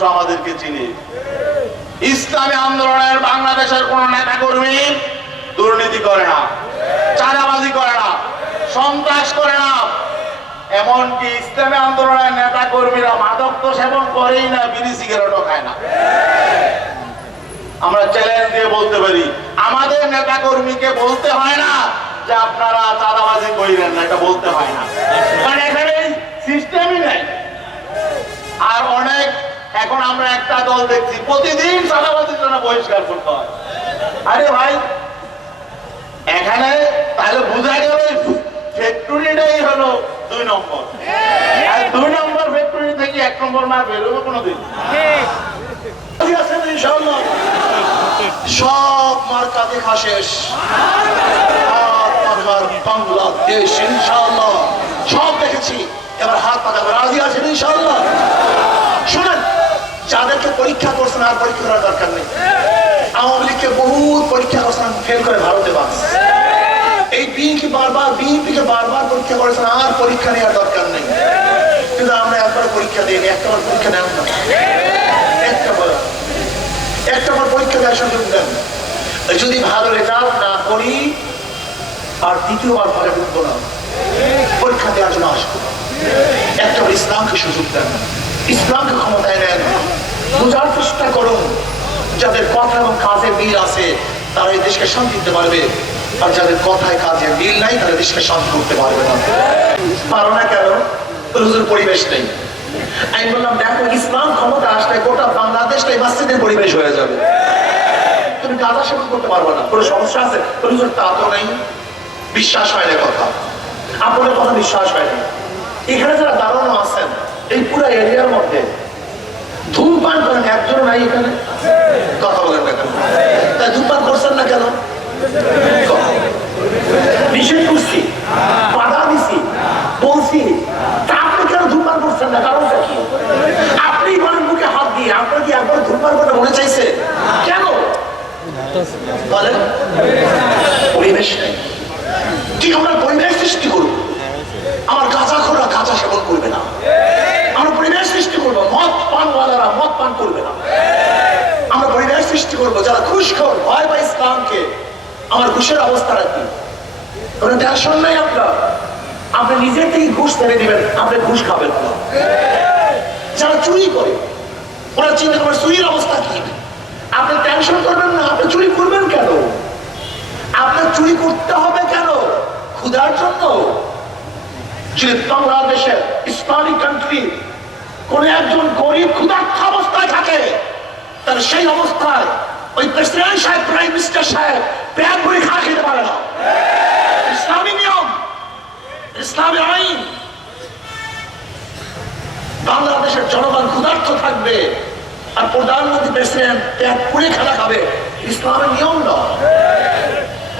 অংশ আমাদেরকে চিনে। ইসলামী আন্দোলনের বাংলাদেশের কোন নেতা কর্মী দুর্নীতি করে না, চাঁদাবাজি করে না, সন্ত্রাস করে না। এমনকি ইসলামী আন্দোলনের নেতা কর্মীরা মাদক তো সেবন করেই না, বিড়ি, সিগারেটও খায় না। আমরা চ্যালেঞ্জ দিয়ে বলতে পারি, আমাদের নেতা কর্মীকে বলতে হয় না যে আপনারা চাঁদাবাজি করিলেন না, এটা বলতে হয় না। কারণ এখানে সিস্টেমই নাই। আর অনেক এখন আমরা একটা দল দেখছি। প্রতিদিন চাঁদাবাজির জন্য বহিষ্কার করতে হয়। আরে ভাই, এখানে তাহলে বোঝা গেল ফ্যাক্টরিটাই হলো দুই নম্বর। দুই নম্বর ফ্যাক্টরি থেকে এক নম্বর মার বেরোবে কোনোদিন। সব মার্কা দেখা শেষ বাংলাদেশ, ইনশাআল্লাহ। সব দেখেছি। এবার হাত পাখা রাজি আছেন ইনশাআল্লাহ। শুনেন যাদেরকে পরীক্ষা করছেন আর পরীক্ষা করার দরকার নেই। আওয়ামী লীগকে বহুত পরীক্ষা করছেন ফেল করে ভারতে বাস। এই বিএনপি বারবার, বিএনপিকে বারবার পরীক্ষা করেছেন আর পরীক্ষা নেওয়ার দরকার নেই। কিন্তু আমরা একবার পরীক্ষা দিইনি একটা বার পরীক্ষা নেন না। একটা বার একটা বার পরীক্ষা দেওয়ার সুযোগ দেন। যদি ভালো রেজাল্ট না করি, আর দ্বিতীয়বার ঘরে ঢুকবো না। পরীক্ষা দেওয়ার জন্য আসব। একটা ইসলামকে সুযোগ দেন। ইসলামকে ক্ষমতায় নেন। বোঝার চেষ্টা করুন, যাদের কথা এবং কাজে মিল আছে, তারা এই দেশকে শান্তি দিতে পারবে। আর যাদের কথায় কাজে মিল নাই, তারা দেশকে শান্তি করতে পারবে না। পারো না কেন? হুজুর, পরিবেশ নেই। আমি বললাম, দেখো, ইসলাম ক্ষমতা আসলে গোটা বাংলাদেশটাই মাসজিদের পরিবেশ হয়ে যাবে। তুমি গাঁজা সেবন করতে পারবে না। কোনো সমস্যা আছে? হুজুর, তা তো নেই। বিশ্বাস হয় না কথা। আপনাদের কথা বিশ্বাস হয় না। এখানে যারা দাঁড়ানো আছেন এই পুরো এরিয়ার মধ্যে ধূমপান করেন। একজন নাই এখানে। কথা বলেন না কেন তাই ধূমপান করছেন না কেন নিষেধ করছি বাধা দিছি বলছি তা আপনি কেন ধূমপান করছেন না কারণটা কি আপনি বলেন মুখে হাত দিয়ে আপনার কি একবার ধূমপান করতে মনে চাইছে কেন বলেন পরিবেশ নেই ঠিক আমরা পরিবেশ সৃষ্টি করব আমার গাঁজা খোরা গাঁজা সেবন করবে না আমরা পরিবেশ সৃষ্টি করব মদ পানওয়ালারা মদ পান করবে না আমরা পরিবেশ সৃষ্টি করব যারা ঘুষখোর ভয় পায় ইসলামকে আমার ঘুষের অবস্থাটা কি টেনশন নাই আপনার। আপনি নিজের থেকে ঘুষ ছেড়ে দিবেন, আপনি ঘুষ খাবেন না। যারা চুরি করে, ওরা চিন্তা করে চুরির অবস্থা কি। আপনি টেনশন করবেন না, আপনি চুরি করবেন কেন? আপনার চুরি করতে হবে কেন? ক্ষুধার জন্য। বাংলাদেশের ইসলামিক কান্ট্রি কোন একজন গরিব ক্ষুধার্থ অবস্থায় থাকে, তাহলে সেই অবস্থায় ওই প্রেসিডেন্ট সাহেব, প্রাইম মিনিস্টার সাহেব, ব্যাগ ভরে খা খেতে পারে না। ইসলামী নিয়ম, ইসলামী আইন। বাংলাদেশের জনগণ ক্ষুধার্থ থাকবে আর প্রধানমন্ত্রী, প্রেসিডেন্ট ত্যাগ করে খানা খাবে। ইসলামের নিয়ম নয়।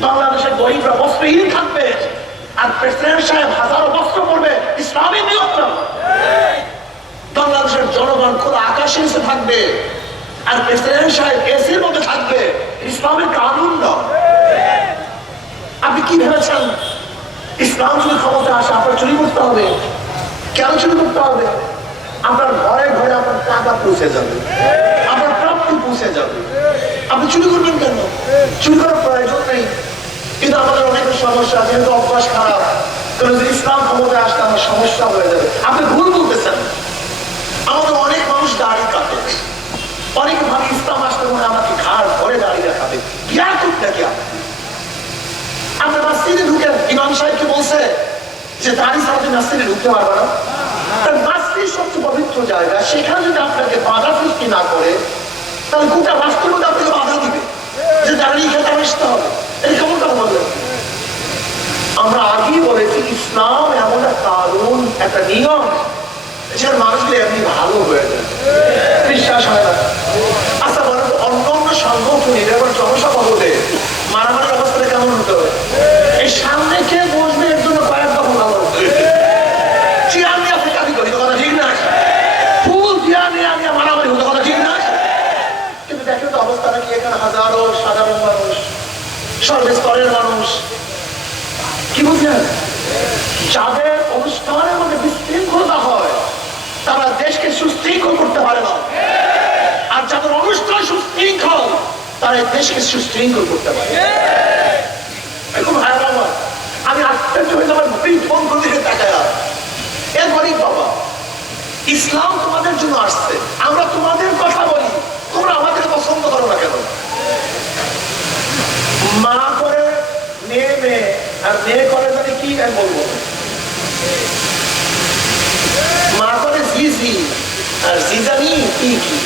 বাংলাদেশের গরিবরা বস্ত্রহীন থাকবে আর প্রেসিডেন্ট সাহেব হাজারো বস্ত্র পড়বে ইসলামী নিয়ম নয়। বাংলাদেশের জনগণ খোলা আকাশে থাকবে। আর প্রেসিডেন্ট সাহেব এসির মধ্যে থাকবে, ইসলামের কানুন আপনি কি ভেবেছেন? ইসলাম যদি ক্ষমতা আসে, আপনার চুরি করতে হবে। কেন চুরি করতে হবে? আপনার ঘরে ঘরে আপনার টাকা পৌঁছে যাবে। আপনার প্রাপ্তি পৌঁছে যাবে। আপনি চুরি করবেন কেন? চুরি করার প্রয়োজন নেই। কিন্তু আমাদের অনেক সমস্যা, যেহেতু অভ্যাস খারাপ কারণ যদি ইসলাম ক্ষমতায় আসলে আমার সমস্যা হয়ে যাবে। আপনি ভুল বলতেছেন। আমাদের অনেক মানুষ দাঁড়িয়ে কাটে অনেকে ভাবে ইসলাম আসলে মনে আমাকে ঘাড় ধরে দাঁড়িয়ে রাখাবে বিয়ার করতে কি আপনি? মাসজিদে ঢুকেন, ইমাম সাহেবকে বলছে যে দাঁড়ি সাথে মাসজিদে ঢুকতে পারবে না? তার দাঁড়িয়ে আসতে হবে। এটা কেমন কথা আমরা আগেই বলেছি, ইসলাম এমন একটা কারণ, একটা নিয়ম যে মানুষগুলো হাজারো সাধারণ মানুষ, সর্বস্তরের মানুষ। কি বুঝলেন? যাদের অনুষ্ঠানের মধ্যে বিশৃঙ্খলতা হয়, তারা দেশকে সুশৃঙ্খল করতে পারে না। আর যাদের অনুষ্ঠান সুশৃঙ্খল, তারা দেশকে সুশৃঙ্খল করতে পারে। আমি আশ্চর্য হয়ে আমার বিপদ দিকে তাকায়। বাবা, ইসলাম তোমাদের জন্য আসছে। মা করে, মেয়ে মেয়ে। আর মেয়ে করে যদি কি আমি বলব? মা করে জিজি, আর জিজানি কি কি?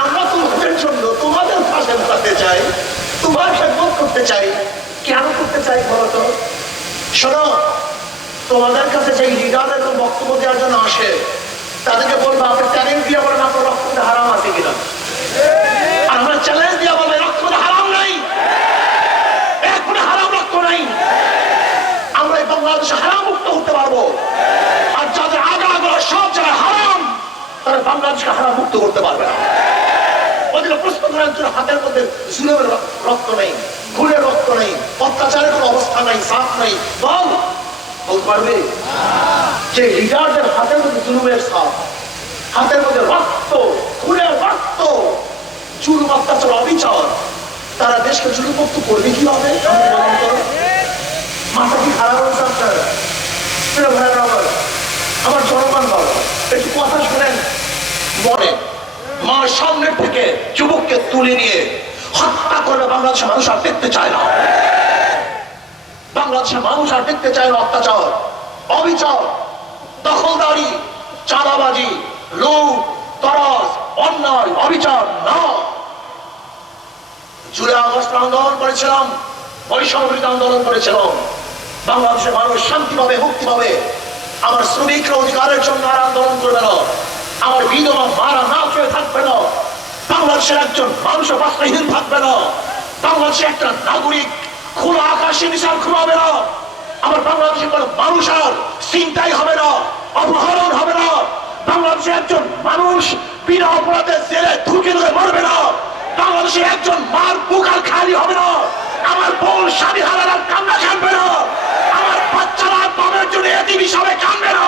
আমরা তোমাদের জন্য তোমাদের পাশে দাঁড়াতে চাই, তোমার খেদমত করতে চাই। কেন করতে চাই বলো তো? শোনো, তোমাদের কাছে যে লিডারদের বক্তব্য দেওয়ার জন্য আসে, তাদেরকে বলব আপনি চ্যালেঞ্জ দিয়ে বলেন, আপনার রক্ত হারাম আছে কিনা? আমরা চ্যালেঞ্জ দিয়ে বলব রক্ত হারাম নাই এখন হারাম রক্ত নাই আমরা এই বাংলাদেশে হারাম মুক্ত হতে পারব আর যাদের আগা আগা সব জায়গায় হারাম তারা বাংলাদেশকে হারাম মুক্ত করতে পারবে না ওদিকে প্রশ্ন করেন তোর হাতের রক্ত নেই, খুনের রক্ত নেই, অত্যাচারের কোনো অবস্থা নাই, সাপ নেই। বল তারা দেশকে জুলুমুক্ত কি খারাপ হয়েছে আমার। জনগণ বাবা একটু কথা শুনেন। মনে। মা সামনের থেকে যুবককে তুলে নিয়ে হত্যা করবে বাংলাদেশের মানুষ আর দেখতে চায় না। বাংলাদেশের মানুষ আর দেখতে চায় না অত্যাচার, অবিচার, দখলদারি, চাঁদাবাজি, লুট তরস অন্যায়, অবিচার না। জুলাই আগস্ট আন্দোলন করেছিলাম বৈষম্য বিরোধী আন্দোলন করেছিলাম। বাংলাদেশের মানুষ শান্তি পাবে, মুক্তি পাবে। আমার শ্রমিকরা অধিকারের জন্য আর আন্দোলন করবে না। আমার বিধবা মারা না খেয়ে থাকবে না। বাংলাদেশের একজন মানুষ বাস্তাহীন থাকবে না। বাংলাদেশের একটা নাগরিক খোলা আকাশে নিশান ঘুমাবে না। আমার বাংলাদেশের কোনো মানুষ আর চিন্তাই হবে না, অপহরণ হবে না। বাংলাদেশের একজন মানুষ বিনা অপরাধে জেলে ঢুকে ঢুকে মরবে না। বাংলাদেশে একজন মার বুকার খালি হবে না। আমার বোন স্বামী হারার কান্না কানবে না। আমার বাচ্চারা বাবার জন্য এতিম হিসাবে কানবে না।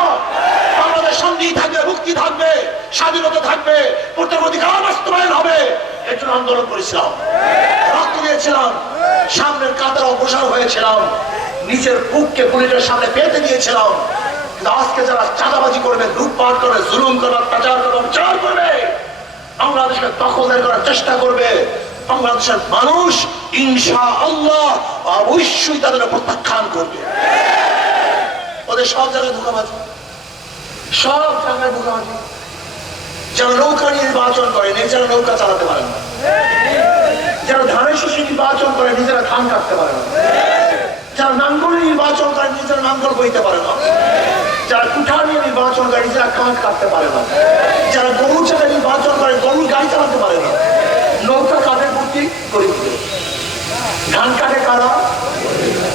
শান্তি থাকবে, মুক্তি থাকবে, স্বাধীনতা থাকবে প্রত্যেক অধিকার বাস্তবায়ন হবে। এর জন্য আন্দোলন করেছিলাম। রক্ত দিয়েছিলাম সামনের কাতার অগ্রসর হয়েছিলাম। নিজের বুককে বুলেটের সামনে পেতে দিয়েছিলাম আজকে যারা চাঁদাবাজি করবে, লুটপাট করবে, জুলুম করবে অত্যাচার করবে বিচার করবে, বাংলাদেশকে দখলদারি করার চেষ্টা করবে। বাংলাদেশের মানুষ ইনশা আল্লাহ অবশ্যই তাদের প্রত্যাখ্যান করবে। ওদের সব জায়গায় ধোকাবাজি সব জায়গায় ধোকাবাজি যারা নৌকা নির্বাচন করে নিজেরা নৌকা চালাতে পারে না। যারা ধানের শীষে নির্বাচন করে, নিজেরা ধান কাটতে পারে না। যারা নাঙ্গল নির্বাচন করে, নিজেরা নাঙ্গল বইতে পারে না। যারা কুঠার নিয়ে নির্বাচন করে, নিজেরা কাঁধ কাটতে পারে না। যারা গরু চালে নির্বাচন করে, গরুর গাড়ি চালাতে পারে না। নৌকা কাঁধের প্রতি গরিবদের ধান কাটে কারা?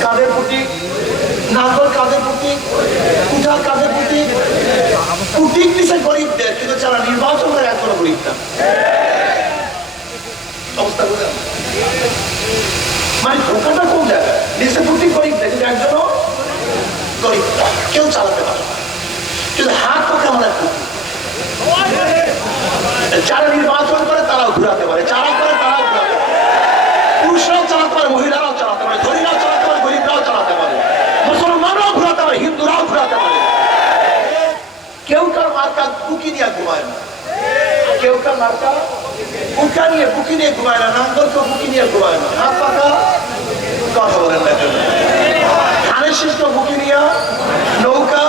কাঁধের প্রতি? নাঙ্গল কাঁধের প্রতি কুটির নিচে গরিবদের, কিন্তু যারা নির্বাচন করে এখনও গরিব না। মানে ধোকাটা কোন জায়গায়? নিচে প্রতি গরিবদের কিন্তু একজনও গরিব। কেউ চালাতে পারে কিন্তু হাত পাখা মানে যারা নির্বাচন করে তারাও ঘুরাতে পারে, যারা করে তারাও ঘুরাতে পারে। পুরুষরাও চালাতে পারে, মহিলারাও চালাতে পারে ধনীরাও চালাতে পারে গরিবরাও চালাতে পারে মুসলমানরাও ঘুরাতে পারে হিন্দুরাও ঘুরাতে পারে কেউ কার মার্কা বুকি নিয়ে ঘুমায় না। কেউ নিয়ে বুকি নিয়ে ঘুমায় না নাঙ্গলকে বুকি নিয়ে ঘুমায় না। হাত পাকা কথা বলেন না কেন? ধানের বুকি নিয়ে, নৌকা,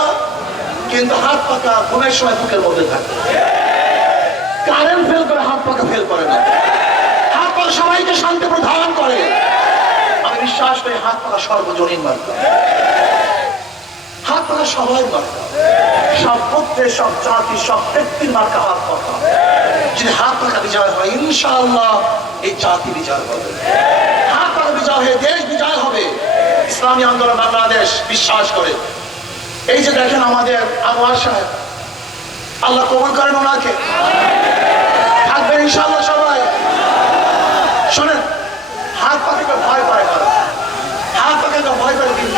কিন্তু হাত পাকা ঘুমের সময় বুকের মধ্যে থাকে। কারেন্ট ফেল করে হাত পাকা ফেল করে না। হাত পাকা সবাইকে শান্তি প্রদান করে। আমি বিশ্বাস করি হাত পাকা সর্বজনীন মার্কা হাত পাকা সবাই মার্কা সব গোত্রের সব জাতি, সব ব্যক্তির মার্কা হাত পাকা যদি হাত পাকা বিজয় হয়, ইনশাআল্লাহ এই জাতি বিজয় হবে। হাত পাকা বিজয় হয়ে দেশ বিজয় হবে। ইসলামী আন্দোলন বাংলাদেশ বিশ্বাস করে। এই যে দেখেন আমাদের আনোয়ার সাহেব, আল্লাহ কবুল করেন ওনাকে। থাকবেন ইনশাআল্লাহ সবাই। শোনেন, হাত পাখাকে ভয় কারও হাত পাখাকে ভয় করে কিন্তু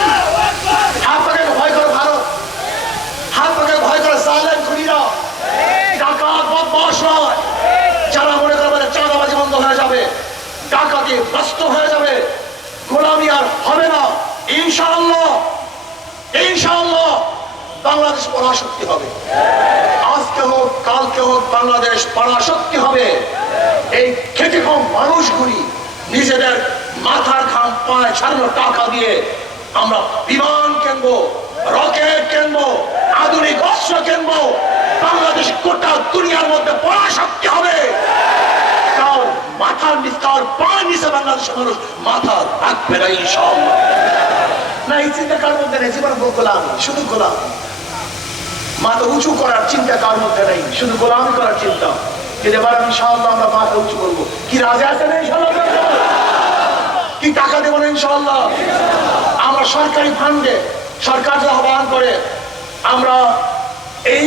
হাত পাখাকে ভয় করে ভারত হাত পাখাকে ভয় করে সাইলেন্ট খুনিরা ডাকাত বদমাস নয় যারা মনে করবে যে চাঁদাবাজি বন্ধ হয়ে যাবে। গোলামি আর হবে না। ইনশাআল্লাহ ইনশাআল্লাহ বাংলাদেশ পরাশক্তি হবে। আজকে হোক, কালকে হোক, বাংলাদেশ পরাশক্তি হবে। এই খেটে কম মানুষগুলি নিজেদের মাথার ঘাম পায় ছাড়ানো টাকা দিয়ে আমরা বিমান কিনবো, রকেট কিনবো, আধুনিক অস্ত্র কিনবো। বাংলাদেশ গোটা দুনিয়ার মধ্যে পরাশক্তি হবে। মাথার নিচ কার পায়ের বাংলাদেশের মানুষ মাথা রাখবে না ইনশাআল্লাহ। না, এই চিন্তা কার মধ্যে নেই? জীবন গোলাম, শুধু গোলাম। মাথা উঁচু করার চিন্তা কার মধ্যে নেই? শুধু গোলামি করার চিন্তা। কিন্তু এবার ইনশাআল্লাহ আমরা মাথা উঁচু করব। কি রাজা আছে না কি টাকা দেবো না আমরা সরকারি ফান্ডে সরকার আহ্বান করে, আমরা এই